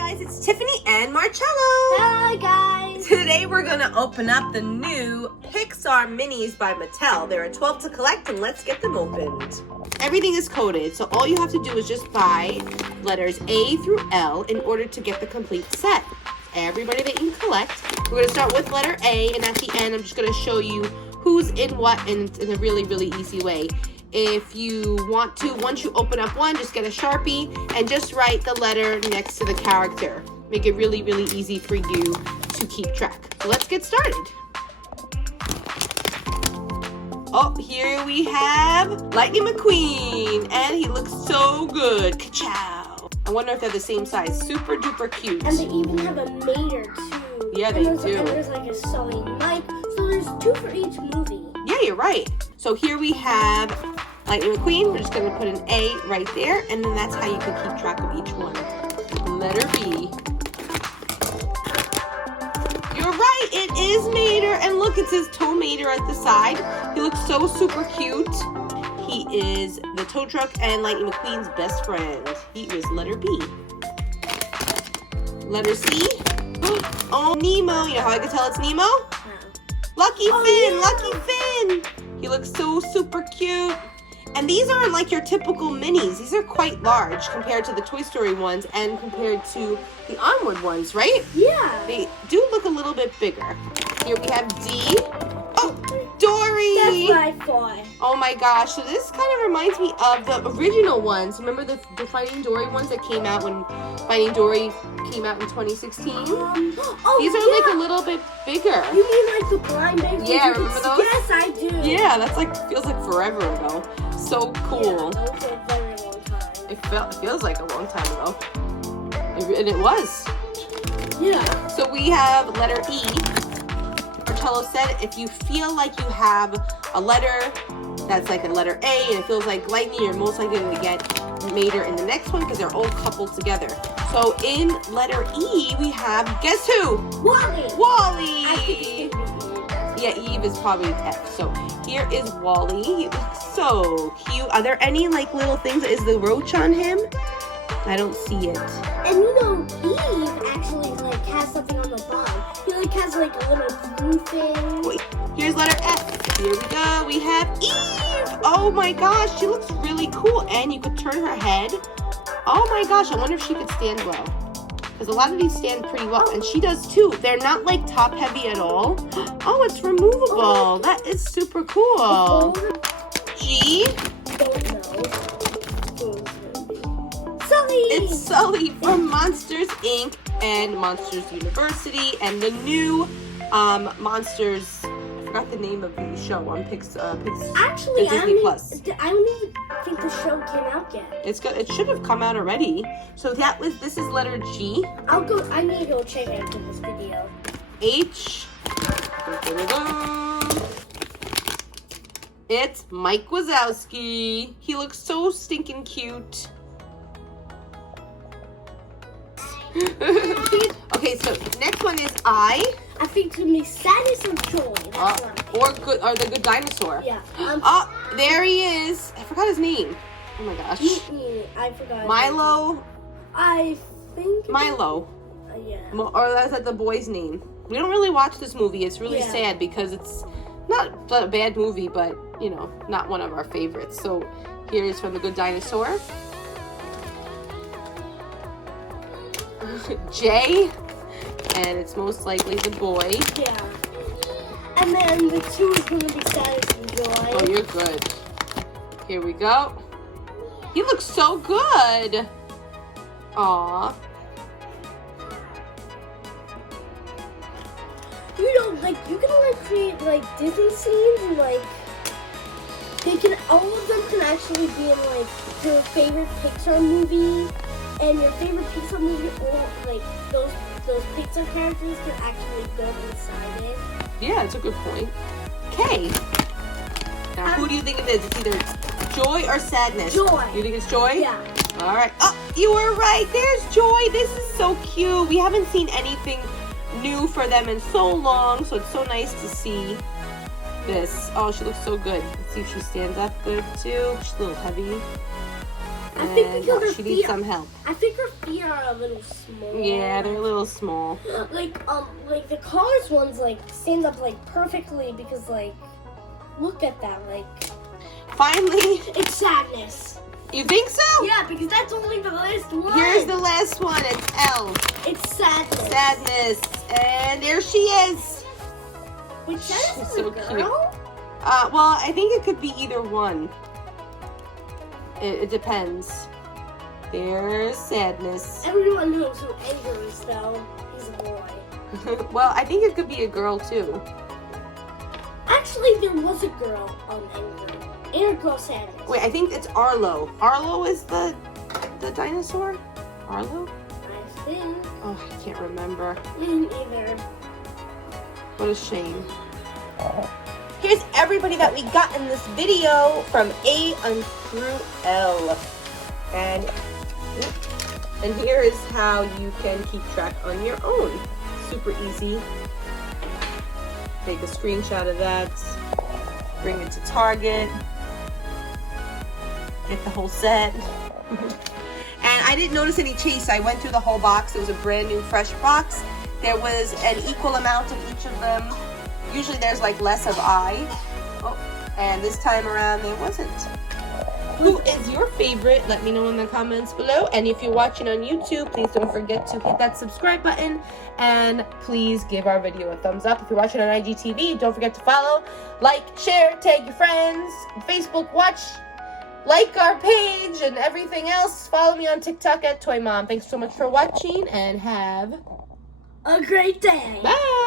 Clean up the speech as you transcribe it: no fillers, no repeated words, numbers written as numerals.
guys, it's Tiffany and Marcello. Hi guys. Today we're gonna open up the new Pixar Minis by Mattel. There are 12 to collect and let's get them opened. Everything is coded, so all you have to do is just buy letters A through L in order to get the complete set. Everybody that you can collect. We're gonna start with letter A, and at the end I'm just gonna show you who's in what in a really, really easy way. If you want to, once you open up one, just get a Sharpie and just write the letter next to the character. Make it really, really easy for you to keep track. So let's get started. Oh, here we have Lightning McQueen, and he looks so good. Ka-chow. I wonder if they're the same size. Super duper cute. And they even have a mater too. Yeah, they do. And there's like a sewing mic. So there's two for each movie. Yeah, you're right. So here we have Lightning McQueen. We're just going to put an A right there, and then that's how you can keep track of each one. Letter B. You're right, it is Mater, and look, it says Tow Mater at the side. He looks so super cute. He is the tow truck and Lightning McQueen's best friend. He is letter B. Letter C. Oh, Nemo. You know how I can tell it's Nemo? Lucky Finn, yeah. Lucky Finn. He looks so super cute. And these aren't like your typical minis. These are quite large compared to the Toy Story ones and compared to the Onward ones, right? Yeah. They do look a little bit bigger. Here we have D. Oh, Dory. That's what I thought. Oh my gosh. So this kind of reminds me of the original ones. Remember the Finding Dory ones that came out when Finding Dory came out in 2016? These are like a little bit bigger. You mean like the blind baby? Yeah, remember those? Yes, I do. Yeah, that's like, feels like forever ago. So cool. Yeah, that was a very long time. It feels like a long time ago. And it was. Yeah. So we have letter E. Marcello said if you feel like you have a letter that's like a letter A and it feels like lightning, you're most likely to get Mater in the next one because they're all coupled together. So in letter E, we have, guess who? Wally. Wally. I think it's gonna be Yeah, Eve is probably F. So here is Wally. He looks so cute. Are there any like little things? Is the roach on him? I don't see it. And you know, Eve actually like has something on the bottom. He like has like a little blue thing. Wait, here's letter F. Here we go. We have Eve. Oh my gosh, she looks really cool. And you could turn her head. Oh my gosh, I wonder if she could stand well. Because a lot of these stand pretty well. And she does too. They're not like top heavy at all. Oh, it's removable. That is super cool. G. Don't know. Sully. It's Sully from Monsters Inc. and Monsters University, and the new Monsters. I forgot the name of the show on Actually, Disney Plus. I don't even think the show came out yet. It should have come out already. So this is letter G. I need to go check after this video. H. It's Mike Wazowski. He looks so stinking cute. Okay, so next one is I. I think it's gonna be sadness or joy. That's Or the Good Dinosaur. Yeah. Oh, there he is. I forgot his name. Oh my gosh. I forgot. Milo. I think. Milo. Yeah. Or that's the boy's name. We don't really watch this movie. It's really sad because it's not a bad movie, but you know, not one of our favorites. So here is from the Good Dinosaur. J, and it's most likely the boy. Yeah. And then the 2 is going to be sadness and joy. Oh, you're good. Here we go. He looks so good. Aw. You know, like, you can, like, create, like, Disney scenes and, like, all of them can actually be in, like, your favorite Pixar movie. And your favorite Pixar movie, or like those Pixar characters can actually go inside it. Yeah, that's a good point. K. Now, who do you think it is? It's either joy or sadness. Joy. You think it's joy? Yeah. All right. Oh, you were right. There's Joy. This is so cute. We haven't seen anything new for them in so long, so it's so nice to see this. Oh, she looks so good. Let's see if she stands up good too. She's a little heavy. I think because her she needs feet, some help. I think her feet are a little small. Yeah, they're a little small. Like the Cars ones like stand up like perfectly because like, look at that like. Finally, It's Sadness. you think so? Yeah, because that's only the last one. Here's the last one. It's L. It's Sadness. Sadness, and there she is. Wait, Sadness She's is so a girl? cute. Well, I think it could be either one. It depends. There's Sadness. Everyone knows who Anger is, though. He's a boy. Well, I think it could be a girl too. Actually, there was a girl on Anger. And a girl Sadness. Wait, I think it's Arlo. Arlo is the dinosaur? Arlo? I think. Oh, I can't remember. Me neither. What a shame. Here's everybody that we got in this video from A through L. And here is how you can keep track on your own. Super easy. Take a screenshot of that. Bring it to Target. Get the whole set. And I didn't notice any chase. I went through the whole box. It was a brand new fresh box. There was an equal amount of each of them. Usually there's like less of I. Oh, and this time around there wasn't. Who is your favorite? Let me know in the comments below. And if you're watching on YouTube, please don't forget to hit that subscribe button. And please give our video a thumbs up. If you're watching on IGTV, don't forget to follow, like, share, tag your friends. Facebook, watch, like our page, and everything else. Follow me on TikTok at Toy Mom. Thanks so much for watching, and have A great day. bye.